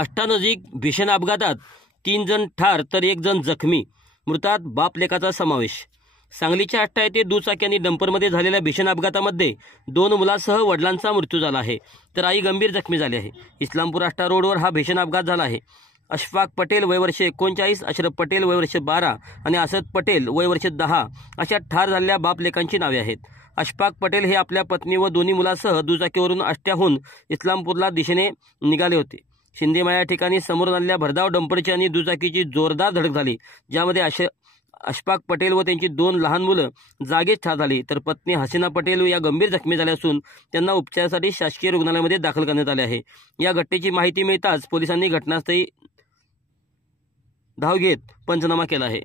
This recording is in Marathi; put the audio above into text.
आष्टानजीक भीषण अपघातात 3 जण ठार तर 1 जण जखमी। मृतात बाप लेकाचा समावेश। सांगलीच्या आष्टा येथे दुचाकी आणि डंपरमध्ये झालेल्या भीषण अपघातामध्ये 2 मुलांसह वडिलांचा मृत्यू झाला आहे, तर आई गंभीर जखमी झाली आहे। इस्लामपूर आष्टा रोडवर हा भीषण अपघात झाला आहे। अशफाक पटेल वय वर्ष 39, अशरफ पटेल वय वर्ष 12 आणि असद पटेल वय वर्ष 10 अशा ठार झालेल्या बाप लेकांची नावे आहेत। अशफाक पटेल हे आपल्या पत्नी व 2 मुलांसह दुचाकीवरून आष्ट्याहून इस्लामपूरला दिशेने निघाले होते। शिंदेमाळा या ठिकाणी समोरून आलेल्या भरधाव डंपरची आणि दुचाकीची जोरदार धडक झाली, ज्यामध्ये अशफाक पटेल व त्यांची 2 लहान मुलं जागीच ठार झाली, तर पत्नी हसीना पटेल या गंभीर जखमी झाल्या असून त्यांना उपचारासाठी शासकीय रुग्णालयामध्ये दाखल करण्यात आले आहे। या घटनेची माहिती मिळताच पोलिसांनी घटनास्थळी धाव घेत पंचनामा केला आहे।